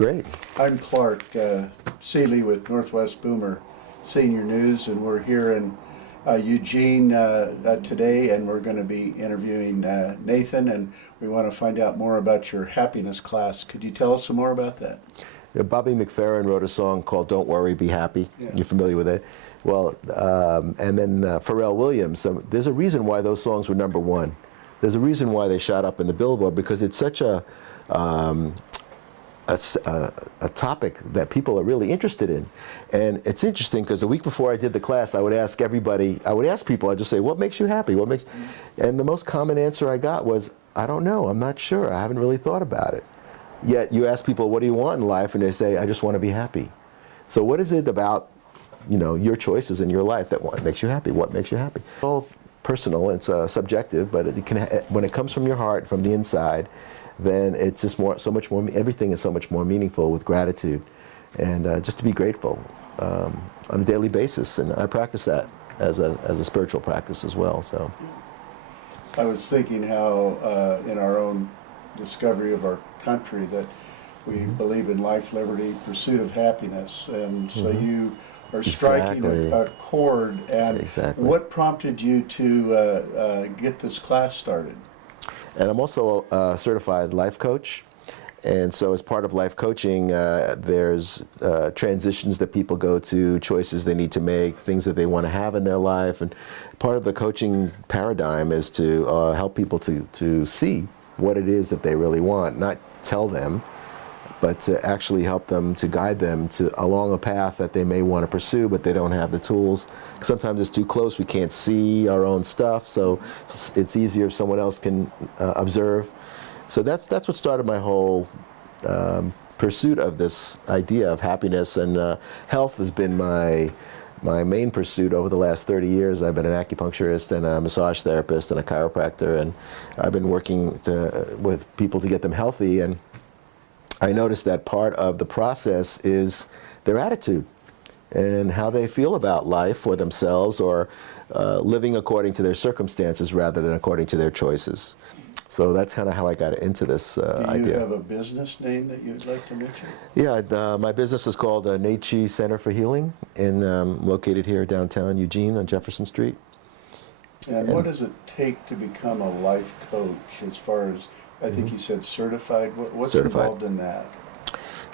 Great. I'm Clark Seeley with Northwest Boomer Senior News, and we're here in Eugene today, and we're going to be interviewing Nathan, and we want to find out more about your happiness class. Could you tell us some more about that? Yeah, Bobby McFerrin wrote a song called "Don't Worry, Be Happy." Yeah. You're familiar with it? Well, and then Pharrell Williams. There's a reason why those songs were #1. There's a reason why they shot up in the Billboard, because it's such a topic that people are really interested in. And it's interesting because the week before I did the class, I would ask everybody, I'd just say, what makes you happy? And the most common answer I got was, I don't know, I'm not sure, I haven't really thought about it. Yet you ask people, what do you want in life? And they say, I just want to be happy. So what is it about, your choices in your life that makes you happy? What makes you happy? It's all personal, it's subjective, but when it comes from your heart, from the inside, then it's just so much more, everything is so much more meaningful with gratitude. And just to be grateful on a daily basis. And I practice that as a spiritual practice as well. So I was thinking how in our own discovery of our country that we believe in life, liberty, pursuit of happiness. And so you are striking a chord. And what prompted you to get this class started? And I'm also a certified life coach. And so as part of life coaching, there's transitions that people go to, choices they need to make, things that they want to have in their life. And part of the coaching paradigm is to help people to see what it is that they really want, not tell them, but to actually help them, to guide them along a path that they may want to pursue, but they don't have the tools. Sometimes it's too close, we can't see our own stuff, so it's easier if someone else can observe. So that's what started my whole pursuit of this idea of happiness, and health has been my main pursuit over the last 30 years. I've been an acupuncturist and a massage therapist and a chiropractor, and I've been working with people to get them healthy. And I noticed that part of the process is their attitude and how they feel about life for themselves, or living according to their circumstances rather than according to their choices. So that's kind of how I got into this idea. Do you have a business name that you'd like to mention? Yeah, my business is called Naichi Center for Healing, and located here downtown Eugene on Jefferson Street. And what does it take to become a life coach, as far as, I think you said certified? What's involved in that?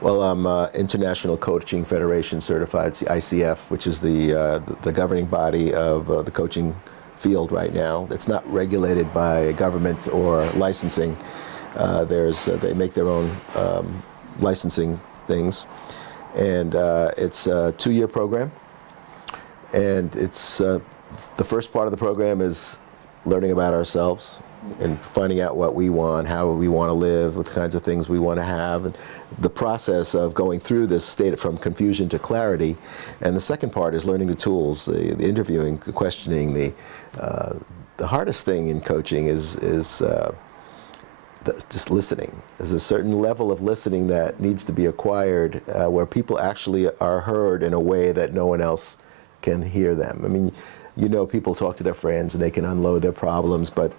Well, I'm International Coaching Federation certified, ICF, which is the governing body of the coaching field right now. It's not regulated by government or licensing. They make their own licensing things, and it's a 2-year program. And it's the first part of the program is learning about ourselves and finding out what we want, how we want to live, what kinds of things we want to have, and the process of going through this state from confusion to clarity. And the second part is learning the tools, the interviewing, the questioning. The hardest thing in coaching is just listening. There's a certain level of listening that needs to be acquired, where people actually are heard in a way that no one else can hear them. I mean, people talk to their friends and they can unload their problems, but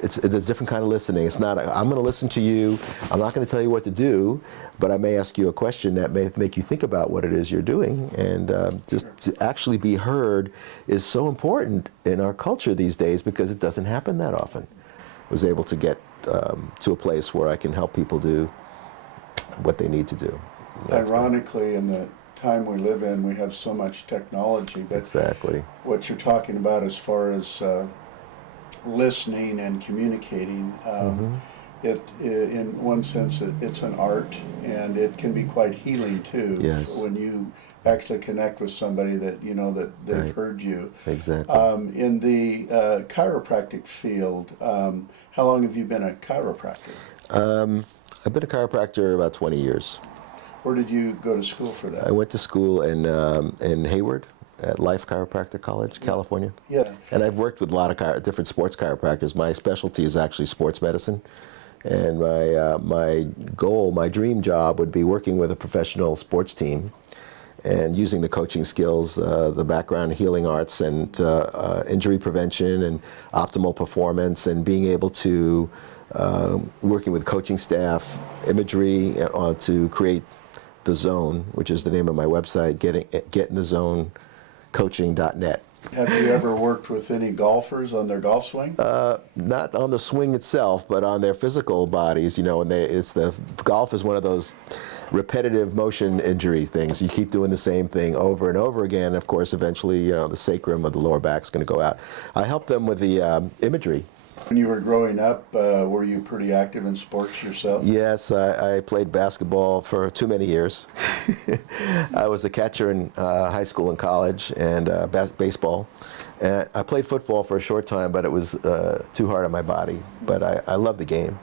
there's different kind of listening. It's not, I'm going to listen to you, I'm not going to tell you what to do, but I may ask you a question that may make you think about what it is you're doing. And just to actually be heard is so important in our culture these days, because it doesn't happen that often. I was able to get to a place where I can help people do what they need to do. Ironically, in the time we live in, we have so much technology, but what you're talking about as far as listening and communicating, in one sense it's an art, and it can be quite healing too. Yes. When you actually connect with somebody that that they've heard you. Exactly. In the chiropractic field, how long have you been a chiropractor? I've been a chiropractor about 20 years. Where did you go to school for that? I went to school in Hayward at Life Chiropractic College, California. Yeah. And I've worked with a lot of different sports chiropractors. My specialty is actually sports medicine. And my goal, my dream job would be working with a professional sports team and using the coaching skills, the background in healing arts and injury prevention and optimal performance, and being able to working with coaching staff, imagery, to create The Zone, which is the name of my website, getinthezone.coaching.net. Have you ever worked with any golfers on their golf swing? Not on the swing itself, but on their physical bodies. You know, and golf is one of those repetitive motion injury things. You keep doing the same thing over and over again. Of course, eventually, you know, the sacrum of the lower back is going to go out. I help them with the imagery. When you were growing up, were you pretty active in sports yourself? Yes, I played basketball for too many years. I was a catcher in high school and college, and baseball. And I played football for a short time, but it was too hard on my body. But I love the game.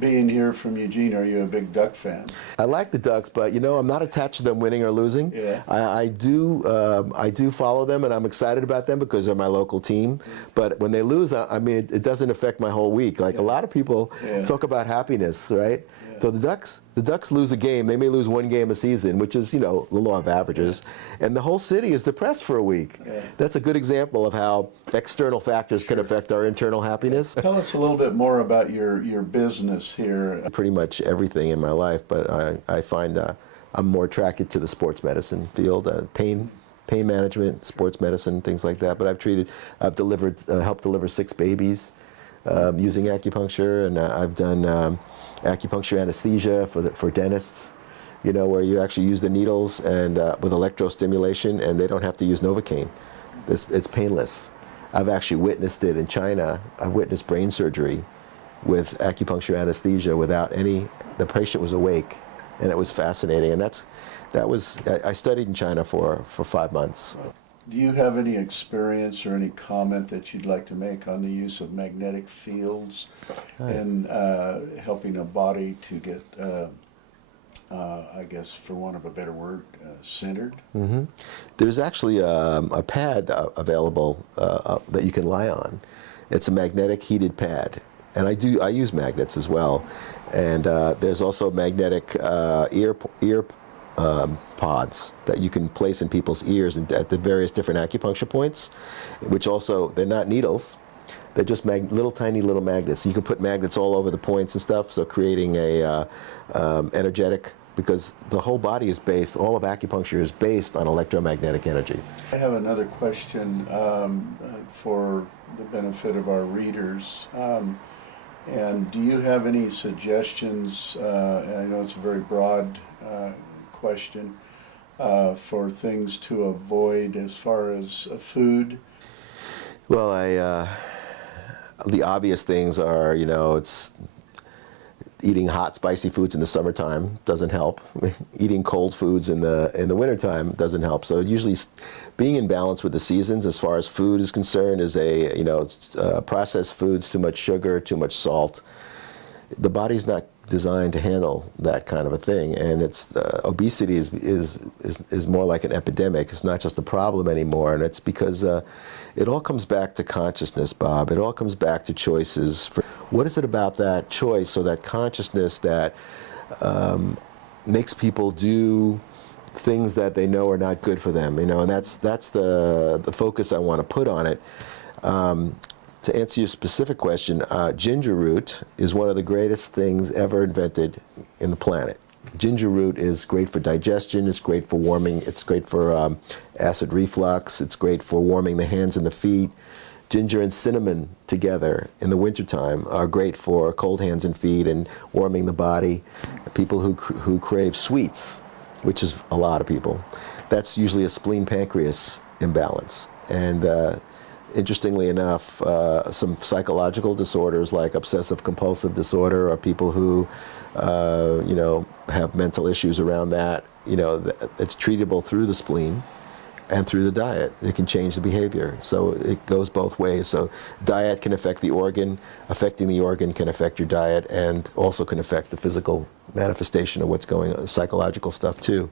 Being here from Eugene, are you a big Duck fan? I like the Ducks, but you know, I'm not attached to them winning or losing. Yeah. I do follow them, and I'm excited about them because they're my local team. But when they lose, I mean, it doesn't affect my whole week. Like a lot of people talk about happiness, right? Yeah. So the Ducks lose a game. They may lose one game a season, which is, you know, the law of averages. And the whole city is depressed for a week. Yeah. That's a good example of how external factors can affect our internal happiness. Tell us a little bit more about your business here. Pretty much everything in my life, but I find I'm more attracted to the sports medicine field, pain management, sports medicine, things like that. But I've helped deliver 6 babies using acupuncture, and I've done acupuncture anesthesia for dentists, you know, where you actually use the needles and with electrostimulation, and they don't have to use Novocaine. It's painless. I've actually witnessed it in China. I've witnessed brain surgery with acupuncture anesthesia without the patient was awake, and it was fascinating. And I studied in China for 5 months. Do you have any experience or any comment that you'd like to make on the use of magnetic fields in helping a body to get, I guess, for want of a better word, centered? Mm-hmm. There's actually a pad available that you can lie on. It's a magnetic heated pad. And I use magnets as well. And there's also magnetic ear pods that you can place in people's ears and at the various different acupuncture points, which also, they're not needles. They're just tiny little magnets. You can put magnets all over the points and stuff, so creating a energetic, because the whole body is based, all of acupuncture is based on electromagnetic energy. I have another question for the benefit of our readers. And do you have any suggestions, and I know it's a very broad question, for things to avoid as far as food? Well, the obvious things are, you know, it's eating hot, spicy foods in the summertime doesn't help. Eating cold foods in the wintertime doesn't help. So usually being in balance with the seasons as far as food is concerned is processed foods, too much sugar, too much salt. The body's not designed to handle that kind of a thing, and obesity is more like an epidemic. It's not just a problem anymore, and it's because it all comes back to consciousness, Bob. It all comes back to choices. What is it about that choice or that consciousness that makes people do things that they know are not good for them? You know, and that's the focus I want to put on it. To answer your specific question, ginger root is one of the greatest things ever invented in the planet. Ginger root is great for digestion, it's great for warming, it's great for acid reflux, it's great for warming the hands and the feet. Ginger and cinnamon together in the wintertime are great for cold hands and feet and warming the body. People who crave sweets, which is a lot of people, that's usually a spleen-pancreas imbalance. And interestingly enough, some psychological disorders like obsessive-compulsive disorder, or people who, have mental issues around that, it's treatable through the spleen and through the diet. It can change the behavior. So it goes both ways. So diet can affect the organ, affecting the organ can affect your diet, and also can affect the physical manifestation of what's going on, psychological stuff too.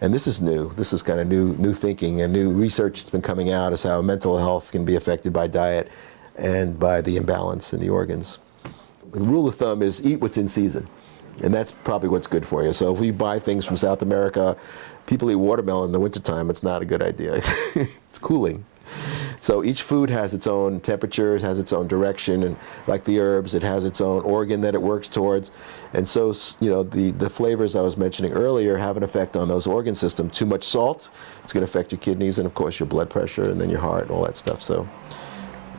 And this is new. This is kind of new thinking and new research that's been coming out as how mental health can be affected by diet and by the imbalance in the organs. The rule of thumb is eat what's in season. And that's probably what's good for you. So if we buy things from South America, people eat watermelon in the wintertime, it's not a good idea. It's cooling. So each food has its own temperature, it has its own direction, and like the herbs, it has its own organ that it works towards. And so, the flavors I was mentioning earlier have an effect on those organ systems. Too much salt, it's going to affect your kidneys and, of course, your blood pressure and then your heart and all that stuff. So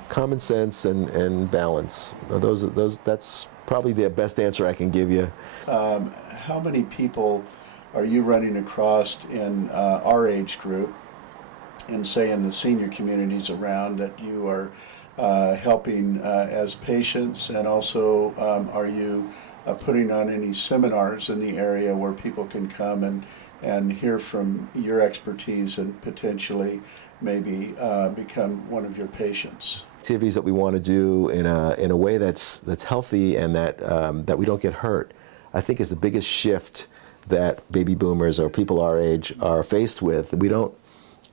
common sense and balance. That's probably the best answer I can give you. How many people are you running across in our age group, and say in the senior communities around, that you are helping as patients, and also are you putting on any seminars in the area where people can come and hear from your expertise and potentially maybe become one of your patients? Activities that we want to do in a way that's healthy and that we don't get hurt, I think is the biggest shift that baby boomers or people our age are faced with.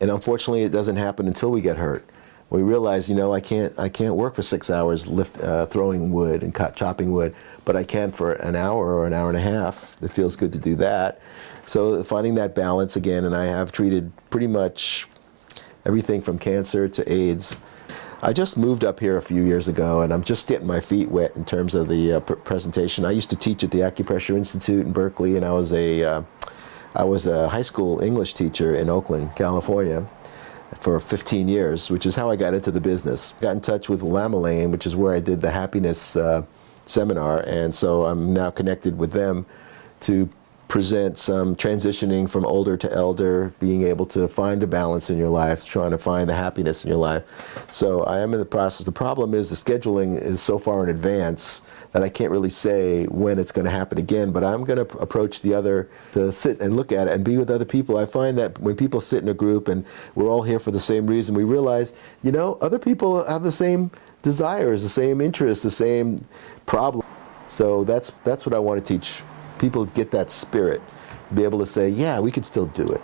And unfortunately, it doesn't happen until we get hurt. We realize, I can't work for 6 hours throwing wood and chopping wood, but I can for an hour or an hour and a half. It feels good to do that. So finding that balance again, and I have treated pretty much everything from cancer to AIDS. I just moved up here a few years ago, and I'm just getting my feet wet in terms of the presentation. I used to teach at the Acupressure Institute in Berkeley, and I was a high school English teacher in Oakland, California, for 15 years, which is how I got into the business. Got in touch with Willamette Lane, which is where I did the happiness seminar, and so I'm now connected with them to present some transitioning from older to elder, being able to find a balance in your life, trying to find the happiness in your life. So I am in the process. The problem is the scheduling is so far in advance that I can't really say when it's going to happen again, but I'm going to approach to sit and look at it and be with other people. I find that when people sit in a group and we're all here for the same reason, we realize, other people have the same desires, the same interests, the same problem. So that's what I want to teach. People get that spirit, be able to say, yeah, we can still do it,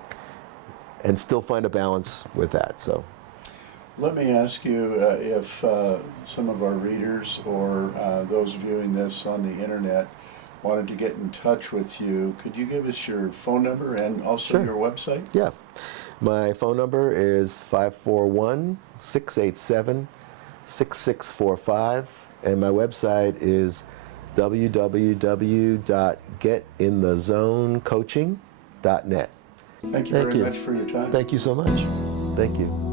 and still find a balance with that. So, let me ask you if some of our readers or those viewing this on the internet wanted to get in touch with you, could you give us your phone number and also Sure. your website? Yeah. My phone number is 541-687-6645, and my website is www.getinthezonecoaching.net. Thank you very much for your time. Thank you so much. Thank you.